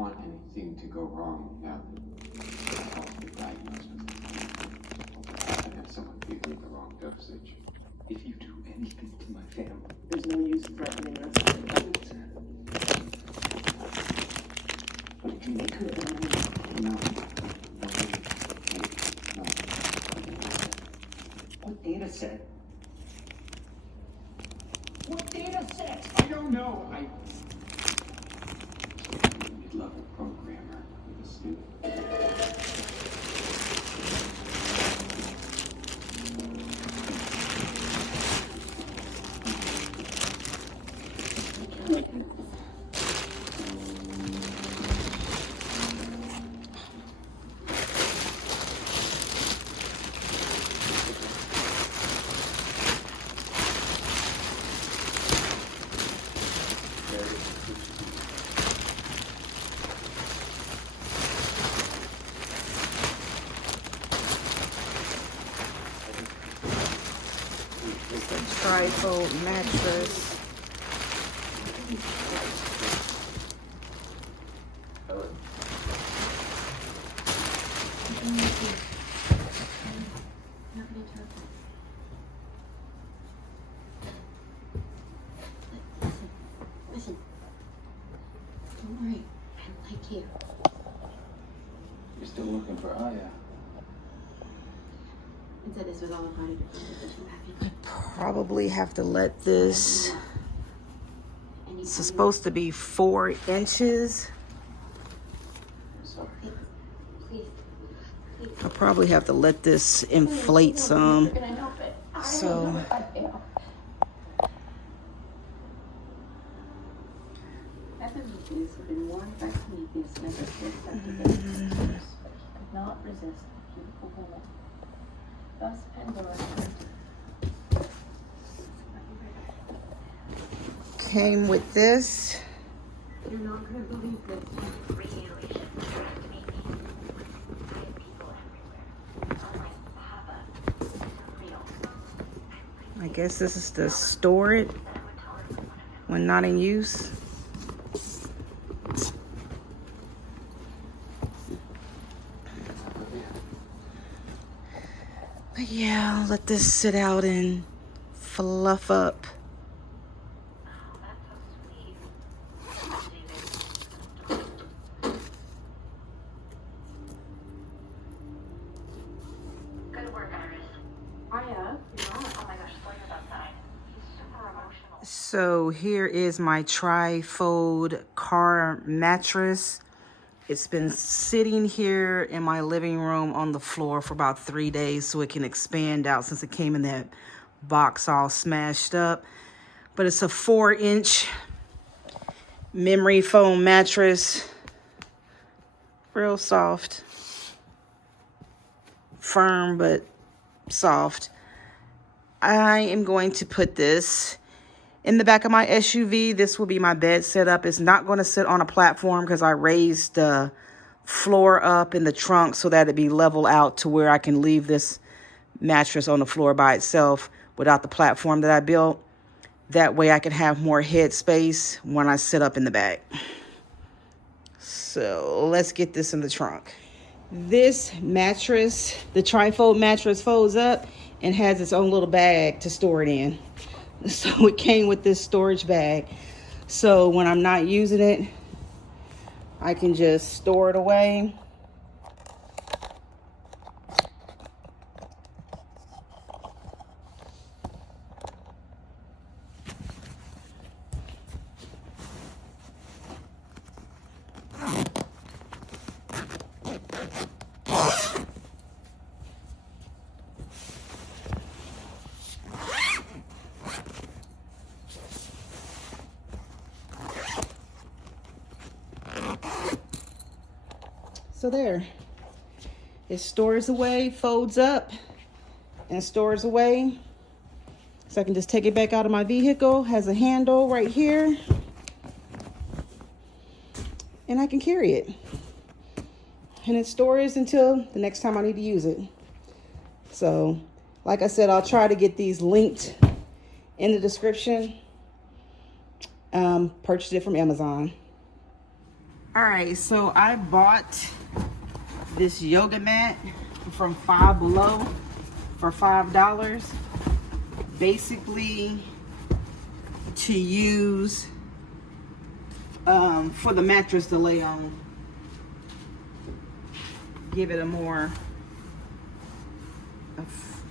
want anything to go wrong now that I've been diagnosed with it. And have someone give me the wrong dosage. If you do anything to my family, There's no use threatening us. but it can be good. No. What data set? What data set? I don't know. Mid-level programmer with a snoop. Tri-fold mattress. Listen. Don't worry. I like you. You're still looking for Aya. And said this was all a part of your conversation package. Probably have to let this. It's supposed to be 4 inches. I'm sorry. Please. I'll probably have to let this inflate some. You're gonna help it. So Effigies have been worn by Prometheus never to accept a gift from others, but he could not resist the beautiful woman. Thus Pandora turned. came with this. You're not gonna believe this. I guess this is to store it when not in use. But yeah, I'll let this sit out and fluff up. Good work, Iris. Aya, you're on. Oh my gosh, sorry about that. He's super emotional. So here is my tri-fold car mattress. It's been sitting here in my living room on the floor for about 3 days so it can expand out since it came in that box all smashed up. But it's a 4-inch memory foam mattress. Real soft. Firm but soft. I am going to put this in the back of my SUV. This will be my bed setup. It's not going to sit on a platform because I raised the floor up in the trunk so that it be level out to where I can leave this mattress on the floor by itself without the platform that I built. That way I can have more head space when I sit up in the back. So let's get this in the trunk. This mattress, the tri-fold mattress, folds up and has its own little bag to store it in. So it came with this storage bag. So when I'm not using it, I can just store it away. So there, it stores away, folds up, and stores away. So I can just take it back out of my vehicle. Has a handle right here. And I can carry it. And it stores until the next time I need to use it. So, like I said, I'll try to get these linked in the description. Purchased it from Amazon. All right, so I bought this yoga mat from Five Below for $5. Basically to use for the mattress to lay on. Give it a more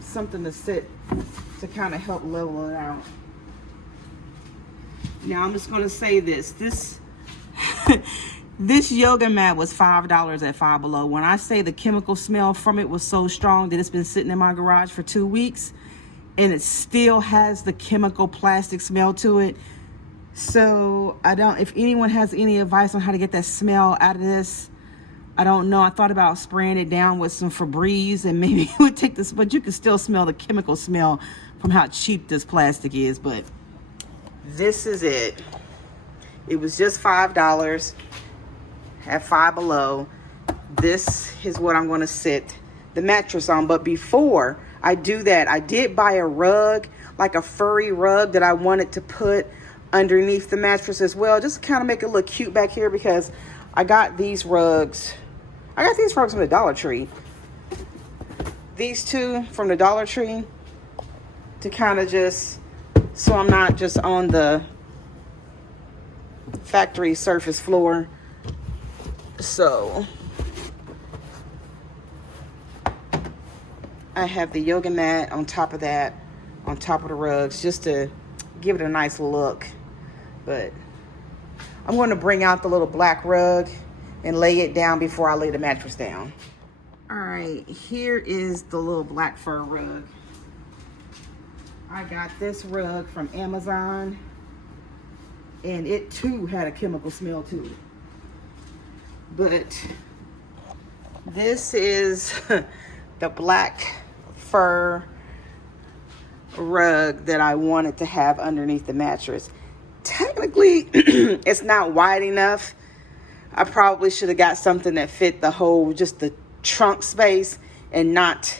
something to sit to kind of help level it out. Now I'm just going to say this this yoga mat was $5 at Five Below. When I say the chemical smell from it was so strong that it's been sitting in my garage for 2 weeks and it still has the chemical plastic smell to it. So if anyone has any advice on how to get that smell out of this, I don't know. I thought about spraying it down with some Febreze and maybe it would take this, but you can still smell the chemical smell from how cheap this plastic is. But this is it. It was just $5 at Five Below. This is what I'm going to sit the mattress on. But before I do that, I did buy a rug, like a furry rug that I wanted to put underneath the mattress as well, just to kind of make it look cute back here, because I got these rugs. I got these rugs from the Dollar Tree. These two from the Dollar Tree to kind of just, so I'm not just on the factory surface floor. So I have the yoga mat on top of that, on top of the rugs, just to give it a nice look. But I'm going to bring out the little black rug and lay it down before I lay the mattress down. All right, here is the little black fur rug. I got this rug from Amazon, and it too had a chemical smell to it. But this is the black fur rug that I wanted to have underneath the mattress. Technically, it's not wide enough. I probably should have got something that fit the whole, just the trunk space and not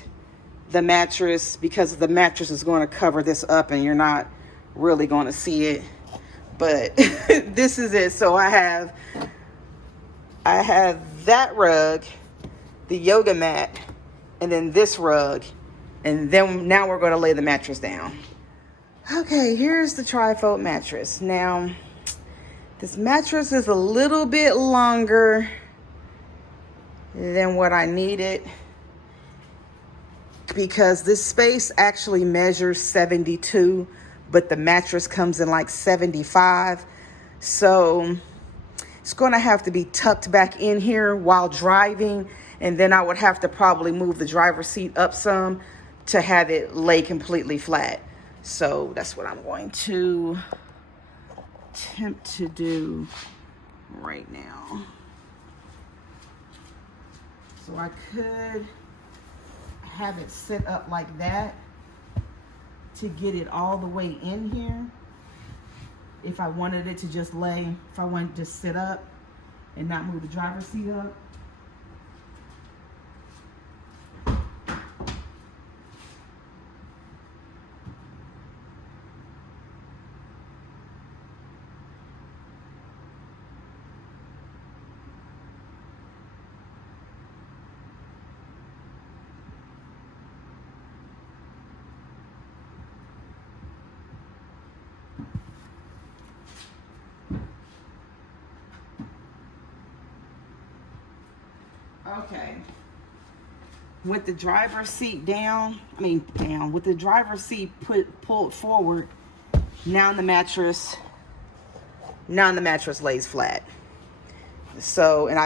the mattress, because the mattress is going to cover this up and you're not really going to see it. But this is it. So I have that rug, the yoga mat, and then this rug, and then now we're going to lay the mattress down. Okay, here's the trifold mattress. Now, this mattress is a little bit longer than what I needed, because this space actually measures 72, but the mattress comes in like 75. So it's going to have to be tucked back in here while driving, and then I would have to probably move the driver's seat up some to have it lay completely flat. So that's what I'm going to attempt to do right now. So I could have it set up like that to get it all the way in here. If I wanted it to just lay, if I wanted to just sit up and not move the driver's seat up. Okay. With the driver's seat down, with the driver's seat pulled forward, now the mattress lays flat. So, and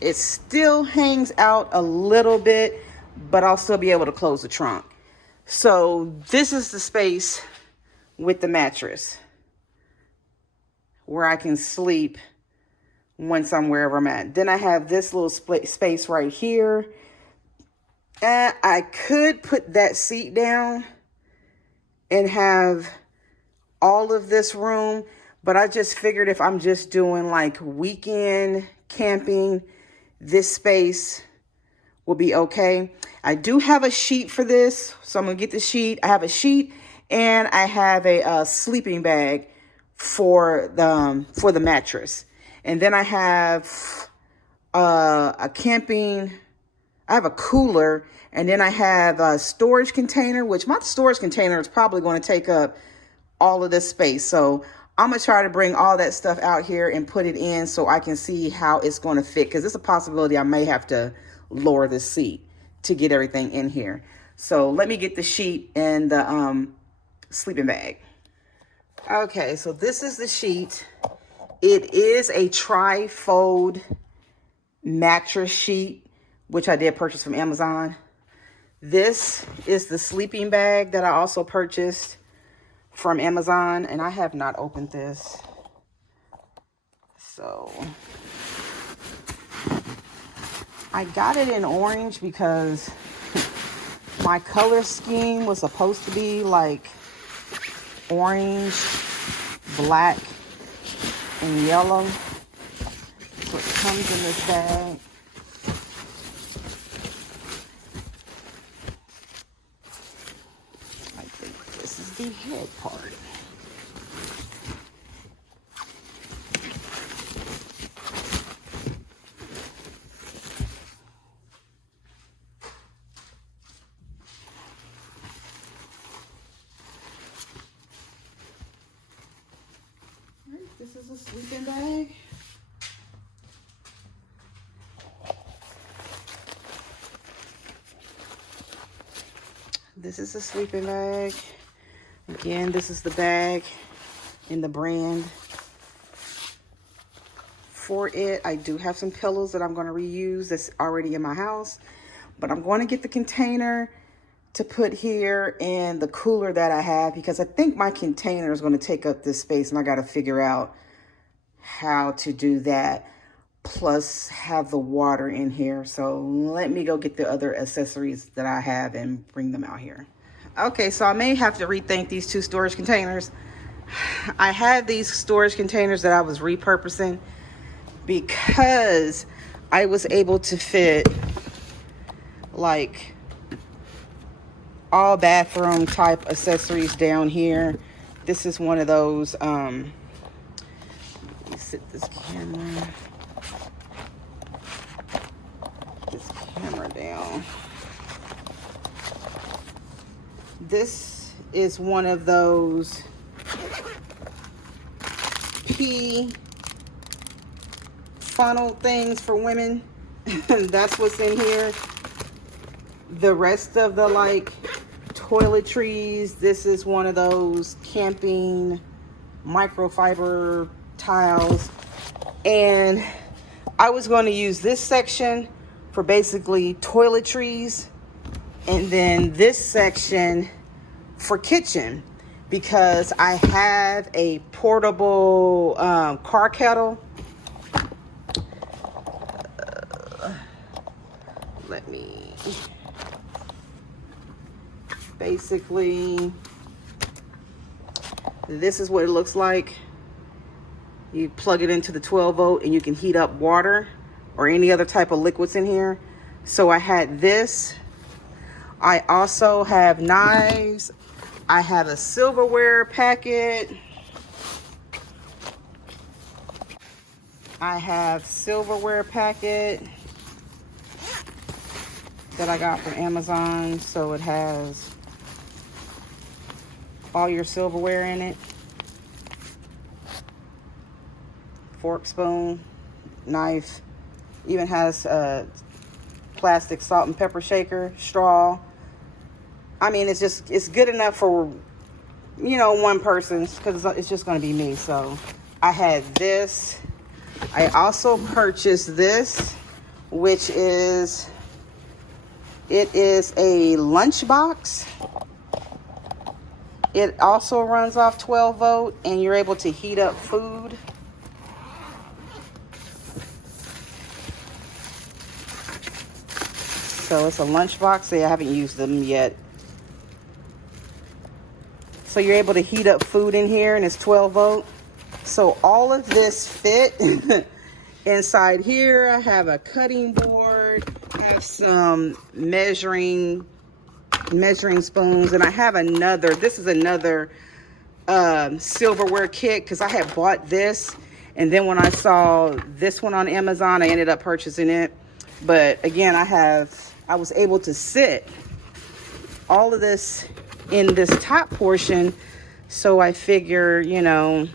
it still hangs out a little bit, but I'll still be able to close the trunk. So this is the space with the mattress where I can sleep once I'm wherever I'm at. Then I have this little space right here. And I could put that seat down and have all of this room, but I just figured if I'm just doing like weekend camping, this space will be okay. I do have a sheet for this, so I'm gonna get the sheet. I have a sheet and I have a sleeping bag for the mattress. And then I have a camping, I have a cooler, and then I have a storage container, which my storage container is probably going to take up all of this space. So I'm going to try to bring all that stuff out here and put it in so I can see how it's going to fit, because it's a possibility I may have to lower the seat to get everything in here. So let me get the sheet and the sleeping bag. Okay, so this is the sheet. It is a tri-fold mattress sheet, which I did purchase from Amazon. This is the sleeping bag that I also purchased from Amazon, and I have not opened this. So I got it in orange because my color scheme was supposed to be like orange, black, and yellow. So it comes in this bag. I think this is the head part. This is a sleeping bag. This is a sleeping bag. Again, this is the bag and the brand for it. I do have some pillows that I'm going to reuse that's already in my house, but I'm going to get the container to put here and the cooler that I have, because I think my container is going to take up this space and I got to figure out how to do that, plus have the water in here. So let me go get the other accessories that I have and bring them out here. Okay, so I may have to rethink these two storage containers. I had these storage containers that I was repurposing because I was able to fit like all bathroom type accessories down here. This is one of those, let me sit this camera down. This is one of those pee funnel things for women. That's what's in here. The rest of the like toiletries, this is one of those camping microfiber tiles. And I was going to use this section for basically toiletries, and then this section for kitchen, because I have a portable car kettle. Let me basically, this is what it looks like. You plug it into the 12 volt and you can heat up water or any other type of liquids in here. So I had this. I also have knives. I have a silverware packet. I have silverware packet that I got from Amazon. So it has all your silverware in it. Fork, spoon, knife. Even has a plastic salt and pepper shaker, straw. I mean, it's good enough for, you know, one person, because it's just going to be me. So I had this. I also purchased this, which is, it is a lunchbox. It also runs off 12 volt, and you're able to heat up food. So it's a lunchbox. See, I haven't used them yet. So you're able to heat up food in here, and it's 12 volt. So all of this fit inside here. I have a cutting board. I have some measuring spoons, and I have another. This is another silverware kit because I had bought this, and then when I saw this one on Amazon, I ended up purchasing it. But again, I was able to sit all of this in this top portion, so I figure, you know,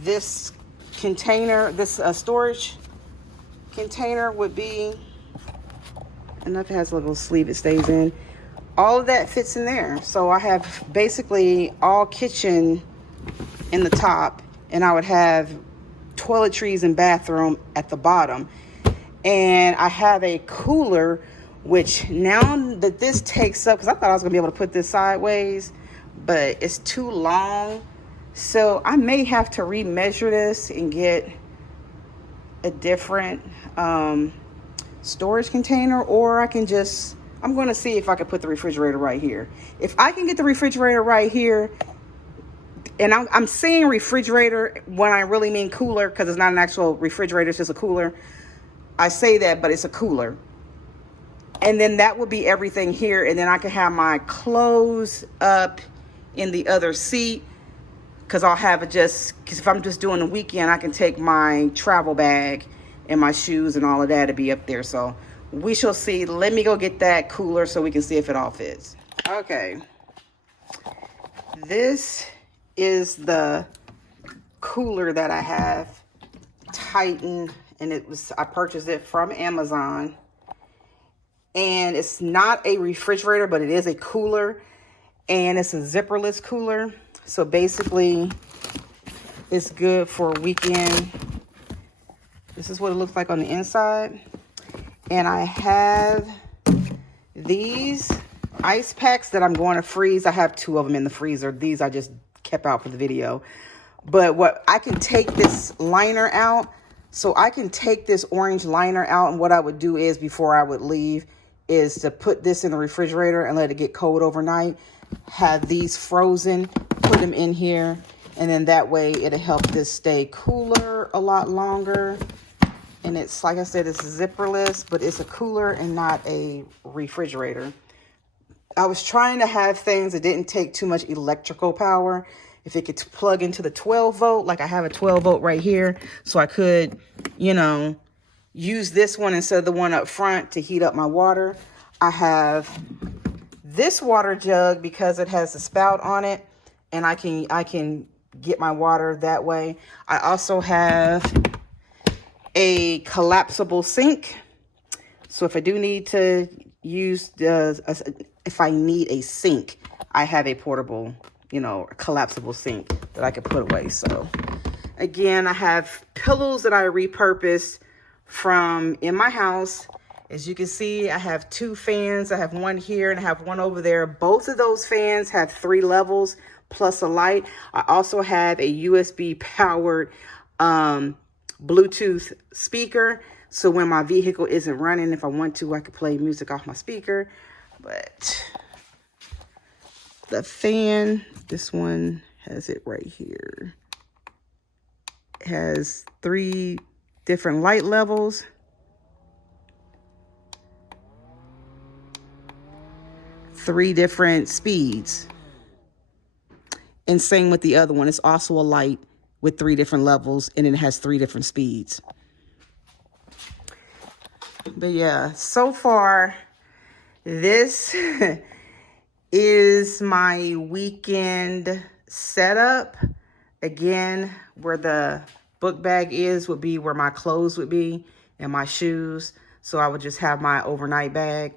this container, this storage container would be enough. It has a little sleeve it stays in. All of that fits in there. So I have basically all kitchen in the top, and I would have toiletries and bathroom at the bottom. And I have a cooler, which now that this takes up, because I thought I was gonna be able to put this sideways, but it's too long. So I may have to remeasure this and get a different storage container, or I can just, I'm going to see if I can put the refrigerator right here. If I can get the refrigerator right here, and I'm saying refrigerator when I really mean cooler, because it's not an actual refrigerator, it's just a cooler. I say that, but it's a cooler. And then that would be everything here, and then I can have my clothes up in the other seat, because I'll have it just, because if I'm just doing the weekend, I can take my travel bag and my shoes and all of that to be up there. So we shall see. Let me go get that cooler so we can see if it all fits. Okay. This is the cooler that I have, Titan, and I purchased it from Amazon. And it's not a refrigerator, but it is a cooler, and it's a zipperless cooler. So basically, it's good for a weekend. This is what it looks like on the inside. And I have these ice packs that I'm going to freeze. I have 2 of them in the freezer. These I just kept out for the video. But what I can take this liner out. So I can take this orange liner out. And what I would do is, before I would leave, is to put this in the refrigerator and let it get cold overnight. Have these frozen, put them in here, and then that way it'll help this stay cooler a lot longer. And it's, like I said, it's zipperless, but it's a cooler and not a refrigerator. I was trying to have things that didn't take too much electrical power. If it could plug into the 12 volt, like I have a 12 volt right here, so I could, you know, use this one instead of the one up front to heat up my water. I have this water jug because it has a spout on it, and I can get my water that way. I also have a collapsible sink. So if I do need to use if I need a sink, I have a portable, you know, collapsible sink that I can put away. So again, I have pillows that I repurposed from in my house. As you can see, I have 2 fans. I have one here and I have one over there. Both of those fans have 3 levels plus a light. I also have a USB powered Bluetooth speaker. So when my vehicle isn't running, if I want to, I could play music off my speaker. But the fan, this one has it right here. It has 3 different light levels. 3 different speeds. And same with the other one. It's also a light with 3 different levels, and it has 3 different speeds. But yeah, so far, this is my weekend setup. Again, where the book bag is would be where my clothes would be and my shoes. So I would just have my overnight bag.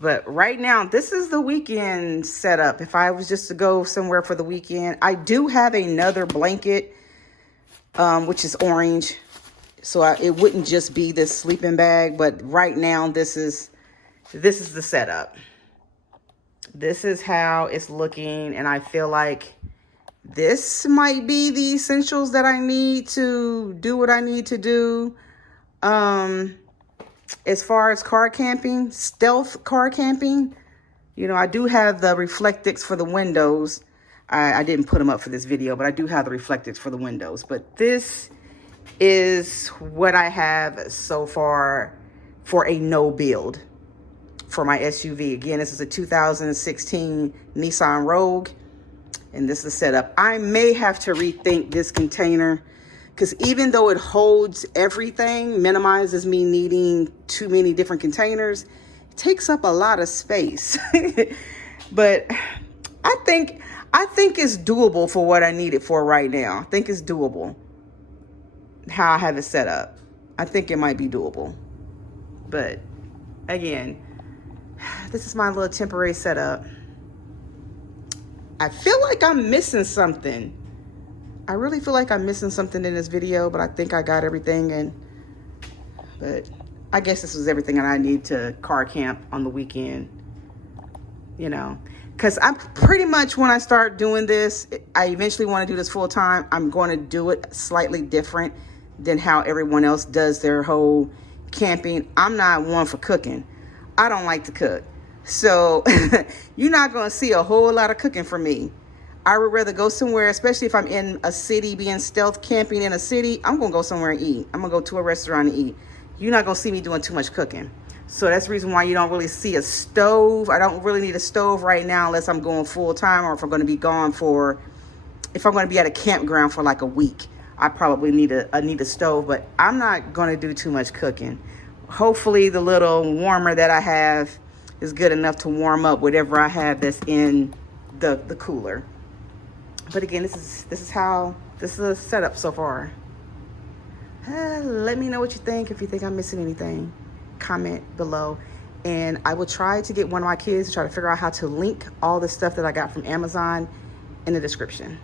But right now, this is the weekend setup. If I was just to go somewhere for the weekend, I do have another blanket, which is orange. So it wouldn't just be this sleeping bag. But right now, this is the setup. This is how it's looking. And I feel like this might be the essentials that I need to do what I need to do. As far as car camping, stealth car camping, you know, I do have the reflectix for the windows. I didn't put them up for this video, but I do have the reflectix for the windows. But this is what I have so far for a no build. for my SUV. Again, this is a 2016 Nissan Rogue, and this is the setup. I may have to rethink this container, because even though it holds everything, minimizes me needing too many different containers, it takes up a lot of space. But I think it's doable for what I need it for right now. I think it's doable how I have it set up. I think it might be doable. But again, this is my little temporary setup. I feel like I'm missing something. I really feel like I'm missing something in this video, but I think I got everything. But I guess this was everything that I need to car camp on the weekend. You know, because I'm pretty much, when I start doing this, I eventually want to do this full time. I'm going to do it slightly different than how everyone else does their whole camping. I'm not one for cooking. I don't like to cook. So you're not going to see a whole lot of cooking from me. I would rather go somewhere, especially if I'm in a city, being stealth camping in a city, I'm going to go somewhere and eat. I'm going to go to a restaurant and eat. You're not going to see me doing too much cooking. So that's the reason why you don't really see a stove. I don't really need a stove right now unless I'm going full time, or if I'm going to be gone if I'm going to be at a campground for like a week. I probably need a stove, but I'm not going to do too much cooking. Hopefully the little warmer that I have is good enough to warm up whatever I have that's in the cooler. But again, this is a setup so far. Let me know what you think. If you think I'm missing anything, comment below, and I will try to get one of my kids to try to figure out how to link all the stuff that I got from Amazon in the description.